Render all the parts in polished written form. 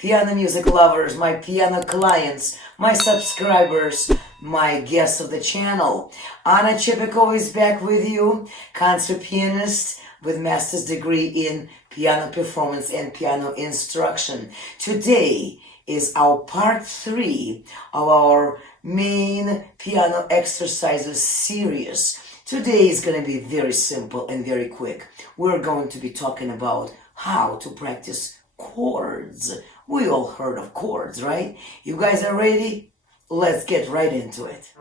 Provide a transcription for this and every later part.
piano music lovers, my piano clients, my subscribers, my guests of the channel. Anna Chepikova is back with you, concert pianist with master's degree in piano performance and piano instruction. Today is our part 3 of our main piano exercises series. Today is going to be very simple and very quick. We're going to be talking about how to practice chords. We all heard of chords, right? You guys are ready? Let's get right into it.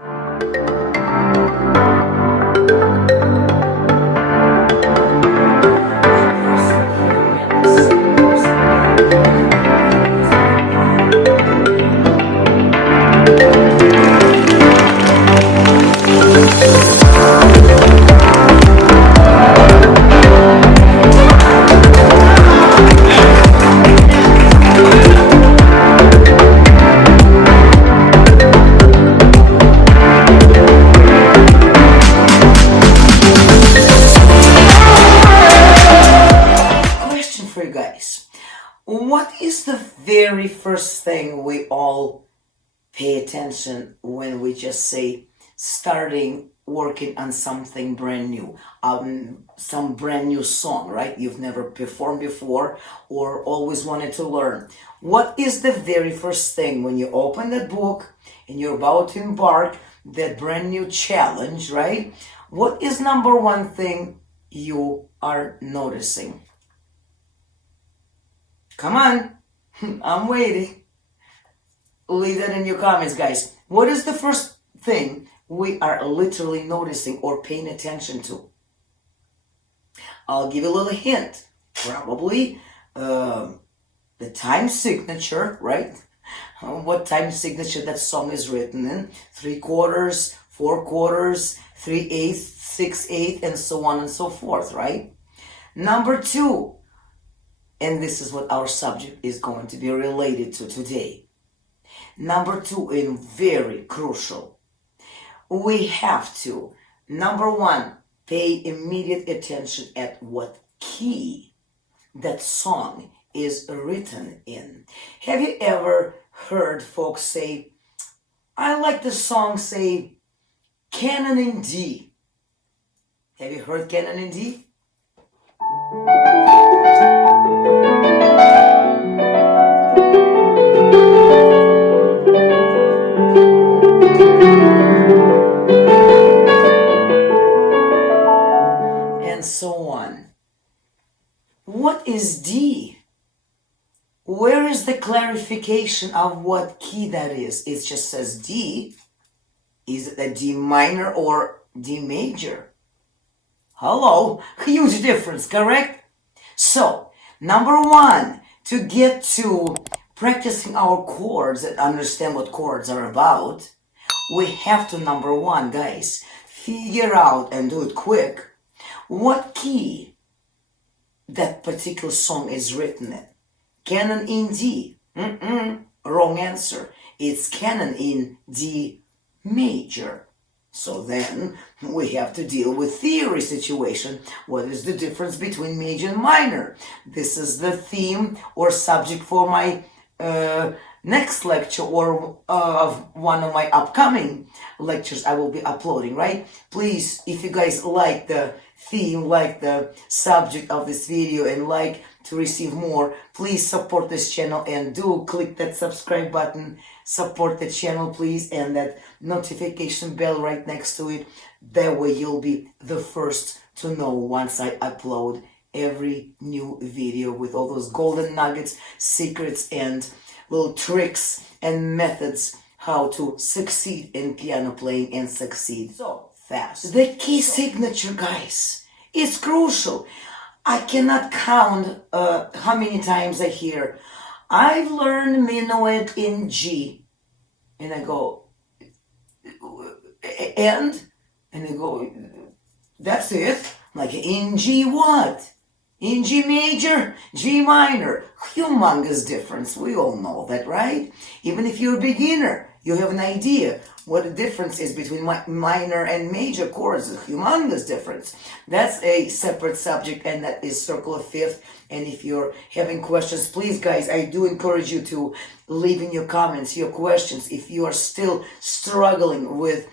What is the very first thing we all pay attention when we just say starting working on something brand new, some brand new song, right? You've never performed before or always wanted to learn. What is the very first thing when you open that book and you're about to embark that brand new challenge, right? What is number one thing you are noticing? Come on, I'm waiting. Leave that in your comments, guys. What is the first thing we are literally noticing or paying attention to? I'll give you a little hint. Probably the time signature, right? What time signature that song is written in. 3/4, 4/4, 3/8, 6/8, and so on and so forth, right? Number 2. And this is what our subject is going to be related to today. Number 2, and very crucial, we have to, number 1, pay immediate attention at what key that song is written in. Have you ever heard folks say, I like the song, say, Canon in D? Have you heard Canon in D? And so on. What is D? Where is the clarification of what key that is? It just says D. Is it a D minor or D major? Hello, huge difference, correct? So, number 1, to get to practicing our chords and understand what chords are about, we have to, number 1, guys, figure out and do it quick, what key that particular song is written in. Canon in D. Wrong answer. It's canon in D major. So then we have to deal with theory situation. What is the difference between major and minor? This is the theme or subject for my next lecture or of one of my upcoming lectures I will be uploading, right? Please, if you guys like the theme, like the subject of this video and like to receive more, please support this channel and do click that subscribe button. Support the channel, please, and that notification bell right next to it. That way you'll be the first to know once I upload every new video with all those golden nuggets, secrets, and little tricks and methods how to succeed in piano playing and succeed so fast. The key signature, guys, is crucial. I cannot count how many times I hear, I've learned minuet in G. And I go, and I go, that's it? Like, in G what? In G major, G minor. Humongous difference. We all know that, right? Even if you're a beginner, you have an idea what the difference is between minor and major chords, a humongous difference. That's a separate subject, and that is circle of fifth. And if you're having questions, please guys, I do encourage you to leave in your comments your questions if you are still struggling with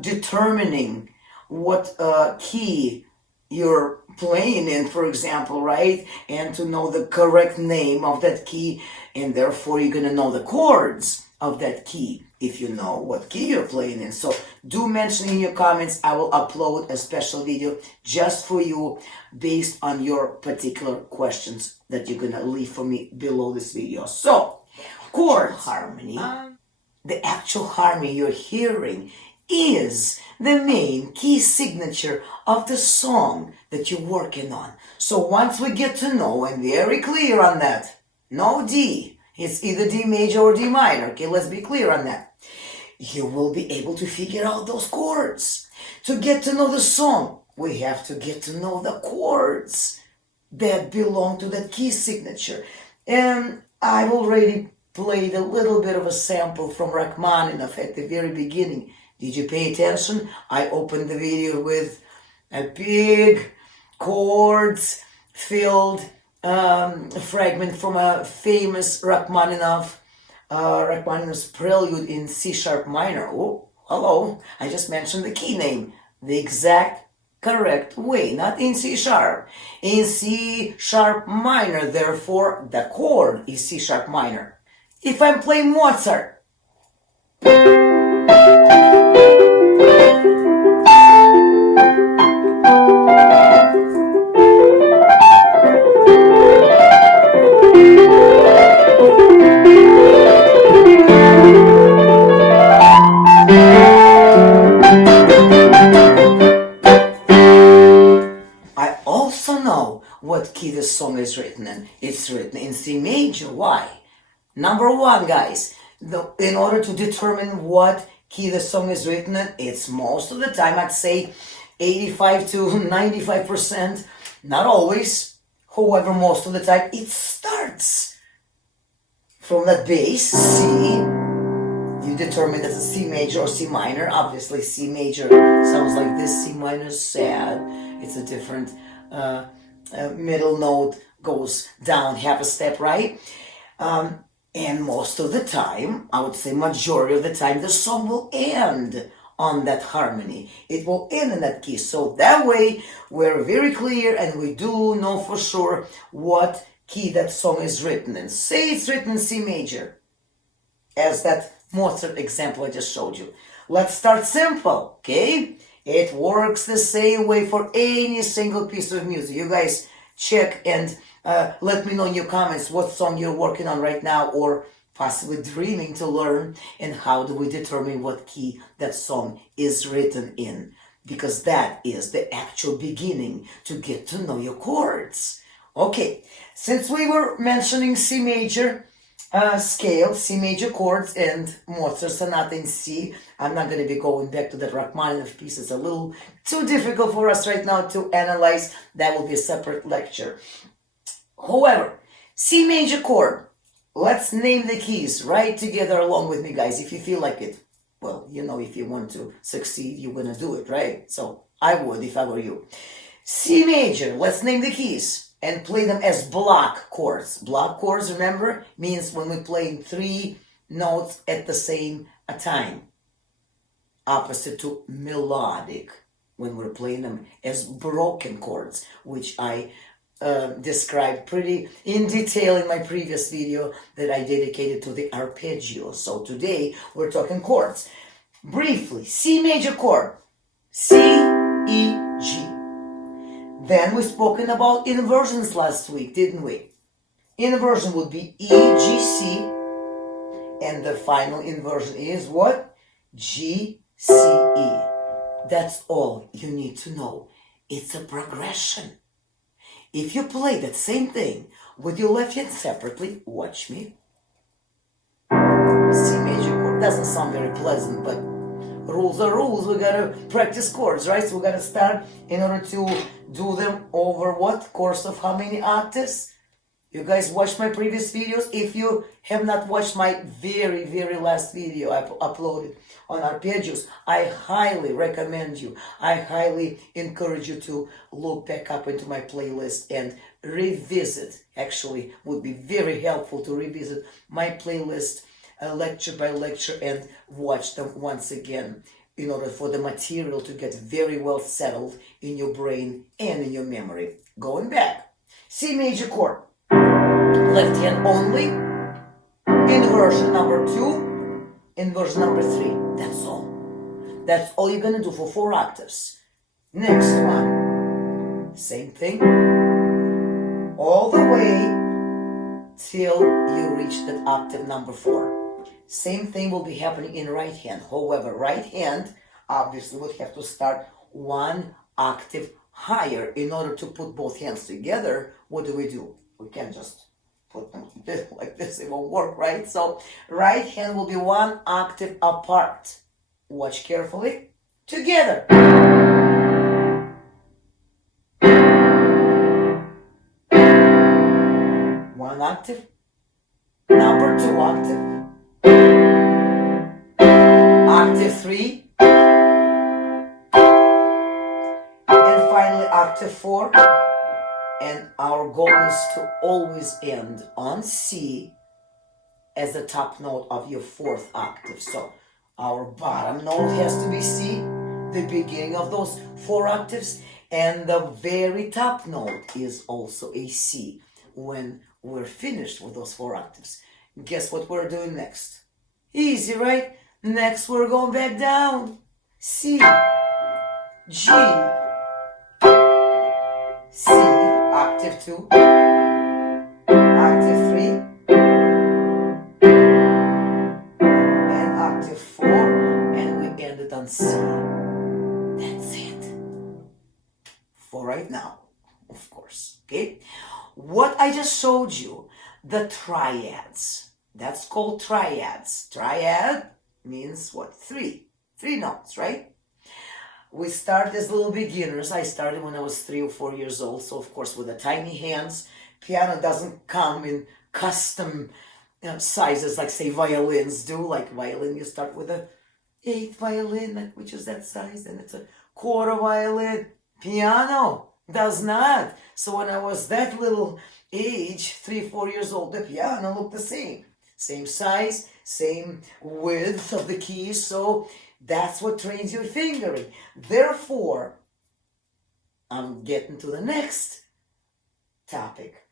determining what key you're playing in, for example, right? And to know the correct name of that key, and therefore you're gonna know the chords of that key if you know what key you're playing in. So do mention in your comments. I will upload a special video just for you based on your particular questions that you're gonna leave for me below this video. So chord harmony, the actual harmony you're hearing is the main key signature of the song that you're working on. So once we get to know and very clear on that, no D, it's either D major or D minor, okay, let's be clear on that. You will be able to figure out those chords. To get to know the song, we have to get to know the chords that belong to that key signature. And I've already played a little bit of a sample from Rachmaninoff at the very beginning. Did you pay attention? I opened the video with a big chords filled fragment from a famous Rachmaninoff's prelude in C sharp minor. Oh, hello, I just mentioned the key name, the exact correct way, not in C sharp, in C sharp minor, therefore the chord is C sharp minor. If I'm playing Mozart, what key the song is written in. It's written in C major. Why? Number one, guys, in order to determine what key the song is written in, it's most of the time, I'd say 85 to 95%, not always, however, most of the time, it starts from that bass, C. You determine that's a C major or C minor. Obviously, C major sounds like this. C minor is sad. It's a different middle note, goes down half a step, right? And most of the time, I would say majority of the time, the song will end on that harmony. It will end in that key. So that way, we're very clear and we do know for sure what key that song is written in. Say it's written in C major, as that Mozart example I just showed you. Let's start simple, okay? It works the same way for any single piece of music. You guys check and let me know in your comments what song you're working on right now or possibly dreaming to learn, and how do we determine what key that song is written in, because that is the actual beginning to get to know your chords. Okay, since we were mentioning C major scale, C major chords and Mozart Sonata in C, I'm not going to be going back to that Rachmaninoff piece. It's a little too difficult for us right now to analyze. That will be a separate lecture. However, C major chord, let's name the keys right together along with me, guys, if you feel like it. Well, you know, if you want to succeed, you're going to do it, right? So I would if I were you. C major, let's name the keys and play them as block chords. Block chords, remember, means when we're playing 3 notes at the same time. Opposite to melodic, when we're playing them as broken chords, which I described pretty in detail in my previous video that I dedicated to the arpeggio. So today we're talking chords. Briefly, C major chord, C, E, G. Then we've spoken about inversions last week, didn't we? Inversion would be E, G, C, and the final inversion is what? G, C, E. That's all you need to know. It's a progression. If you play that same thing with your left hand separately, watch me. C major chord doesn't sound very pleasant, but rules are rules. We gotta practice chords, right? So we gotta start in order to do them over what? Course of how many octaves? You guys watched my previous videos. If you have not watched my very last video I uploaded on arpeggios, I highly recommend you, I highly encourage you to look back up into my playlist and revisit. Actually, would be very helpful to revisit my playlist lecture by lecture and watch them once again in order for the material to get very well settled in your brain and in your memory. Going back, C major chord, left hand only, inversion number 2, inversion number 3. That's all. That's all you're gonna do for 4 octaves. Next one, same thing, all the way till you reach that octave number 4. Same thing will be happening in right hand. However, right hand obviously would have to start 1 octave higher. In order to put both hands together, what do? We can't just put them like this, it won't work, right? So right hand will be 1 octave apart. Watch carefully. Together. 1 octave. Number 2 octave. Octave 3. And finally octave 4. And our goal is to always end on C as the top note of your 4th octave. So our bottom note has to be C, the beginning of those 4 octaves, and the very top note is also a C when we're finished with those 4 octaves. Guess what we're doing next? Easy, right? Next we're going back down. C, G, C, octave 2, octave 3, and octave 4, and we ended on C. That's it. For right now, of course, okay? What I just showed you, the triads, that's called triads. Triad means what? 3 notes, right? We start as little beginners. I started when I was 3 or 4 years old, so of course with the tiny hands. Piano doesn't come in custom sizes like say violins do. Like violin, you start with a 8th violin, which is that size, and it's a quarter violin. Piano does not. So when I was that little age, 3, 4 years old, the piano looked the same. Same size, same width of the keys, so that's what trains your fingering. Therefore, I'm getting to the next topic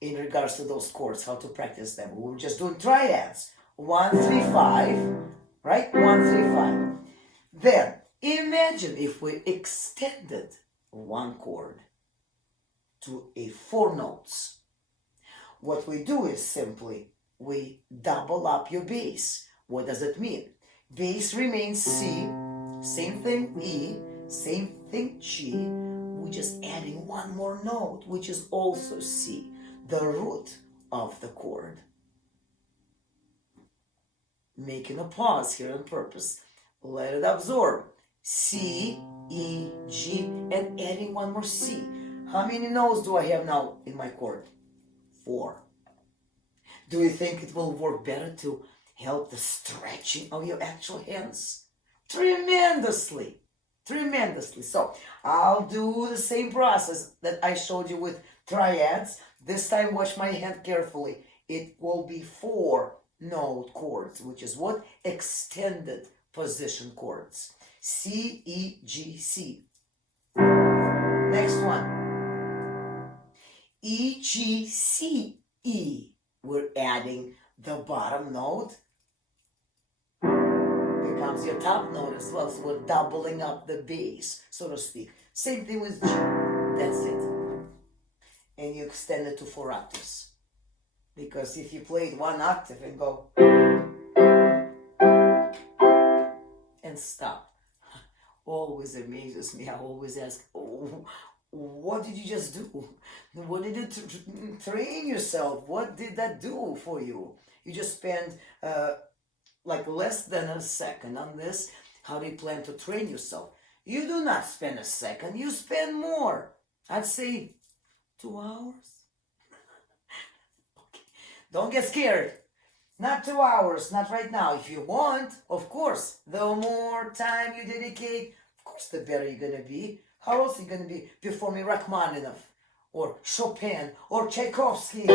in regards to those chords, how to practice them. We were just doing triads. 1, 3, 5, right? 1, 3, 5. Then, imagine if we extended 1 chord to a 4 notes. What we do is simply, we double up your bass. What does it mean? Bass remains C, same thing E, same thing G. We're just adding 1 more note, which is also C, the root of the chord. Making a pause here on purpose. Let it absorb. C, E, G, and adding 1 more C. How many notes do I have now in my chord? 4. Do you think it will work better to help the stretching of your actual hands? Tremendously, tremendously. So I'll do the same process that I showed you with triads. This time watch my hand carefully. It will be 4 note chords, which is what? Extended position chords. C, E, G, C. Next one. E, G, C, E. We're adding the bottom note. Becomes your top note as well. So we're doubling up the bass, so to speak. Same thing with G. That's it. And you extend it to 4 octaves. Because if you played 1 octave and go and stop, always amazes me. I always ask, oh, what did you just do? What did you train yourself? What did that do for you? You just spent like less than a second on this. How do you plan to train yourself? You do not spend a second. You spend more. I'd say 2 hours. Okay. Don't get scared. Not 2 hours, not right now. If you want, of course, the more time you dedicate, of course, the better you're gonna be. How else are you gonna be performing Rachmaninoff or Chopin or Tchaikovsky?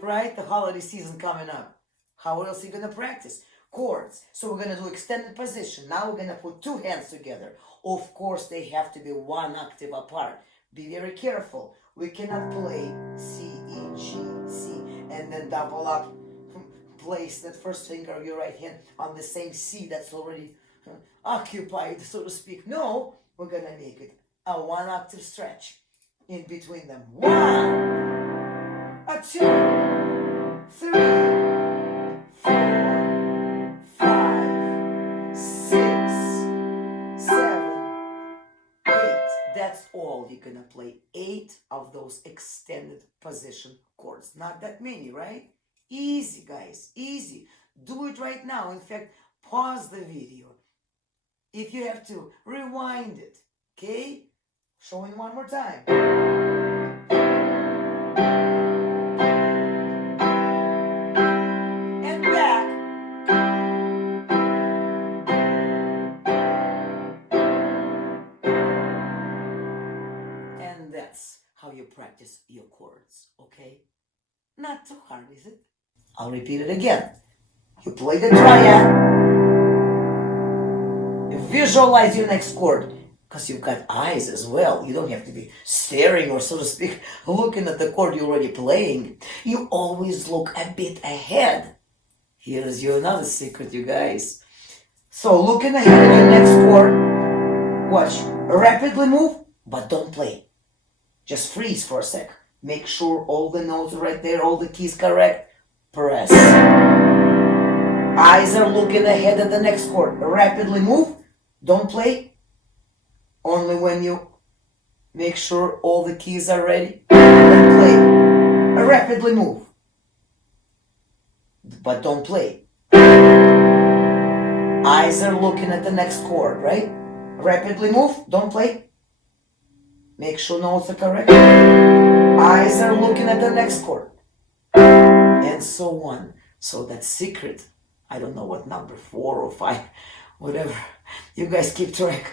Right? The holiday season coming up. How else are you gonna practice? Chords. So we're gonna do extended position. Now we're gonna put two hands together. Of course, they have to be one octave apart. Be very careful. We cannot play C, E, G, C, and then double up. Place that first finger of your right hand on the same C that's already occupied, so to speak. No, we're gonna make it a one octave stretch in between them. 1, a 2, 3, 4, 5, 6, 7, 8. That's all you're gonna play. 8 of those extended position chords. Not that many, right? Easy, guys, easy. Do it right now. In fact, pause the video. If you have to, rewind it, okay? Showing one more time. And back. And that's how you practice your chords, okay? Not too hard, is it? I'll repeat it again. You play the triad. Visualize your next chord. Because you've got eyes as well. You don't have to be staring or, so to speak, looking at the chord you're already playing. You always look a bit ahead. Here's you another secret, you guys. So looking ahead at your next chord. Watch. Rapidly move, but don't play. Just freeze for a sec. Make sure all the notes are right there, all the keys correct. Press. Eyes are looking ahead at the next chord. Rapidly move. Don't play. Only when you make sure all the keys are ready. Then play. Rapidly move. But don't play. Eyes are looking at the next chord, right? Rapidly move. Don't play. Make sure notes are correct. Eyes are looking at the next chord. And so on. So that secret, I don't know what number, 4 or 5, whatever. You guys keep track.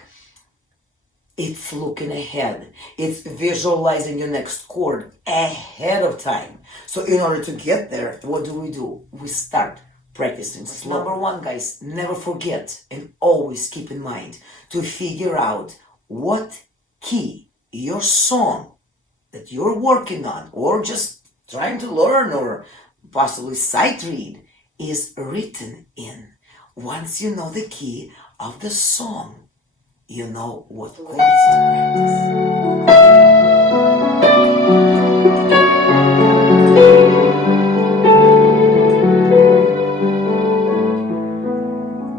It's looking ahead. It's visualizing your next chord ahead of time. So in order to get there, what do? We start practicing slow. Number 1, guys, never forget and always keep in mind to figure out what key your song that you're working on or just trying to learn or possibly sight read is written in. Once you know the key of the song, you know what chords to practice.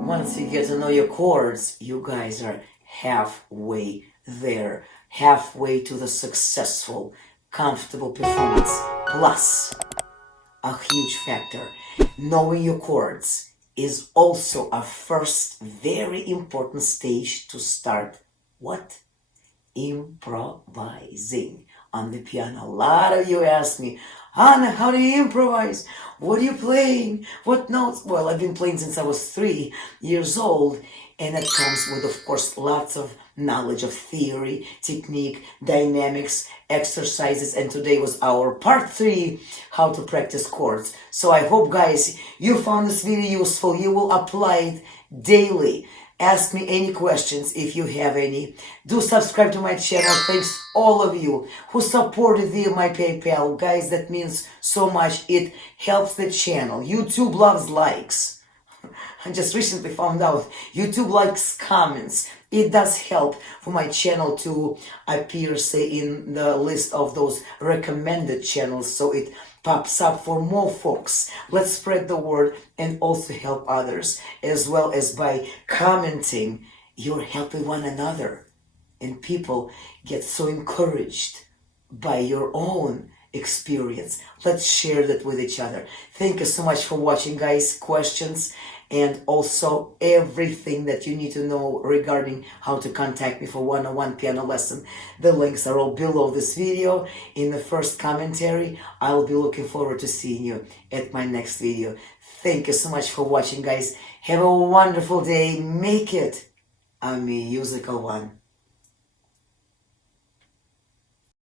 Once you get to know your chords, you guys are halfway there, halfway to the successful, comfortable performance. Plus, a huge factor, knowing your chords is also a first very important stage to start what? Improvising on the piano. A lot of you ask me, Anna, how do you improvise? What are you playing? What notes? Well, I've been playing since I was 3 years old, and it comes with, of course, lots of knowledge of theory, technique, dynamics, exercises, and today was our part 3, how to practice chords. So I hope, guys, you found this video useful. You will apply it daily. Ask me any questions if you have any. Do subscribe to my channel. Thanks all of you who supported via my PayPal. Guys, that means so much. It helps the channel. YouTube loves likes. I just recently found out YouTube likes comments. It does help for my channel to appear, say, in the list of those recommended channels, so it pops up for more folks. Let's spread the word and also help others, as well as by commenting. You're helping one another, and people get so encouraged by your own experience. Let's share that with each other. Thank you so much for watching, guys. Questions and also everything that you need to know regarding how to contact me for one-on-one piano lesson. The links are all below this video in the first commentary. I'll be looking forward to seeing you at my next video. Thank you so much for watching, guys. Have a wonderful day. Make it a musical one.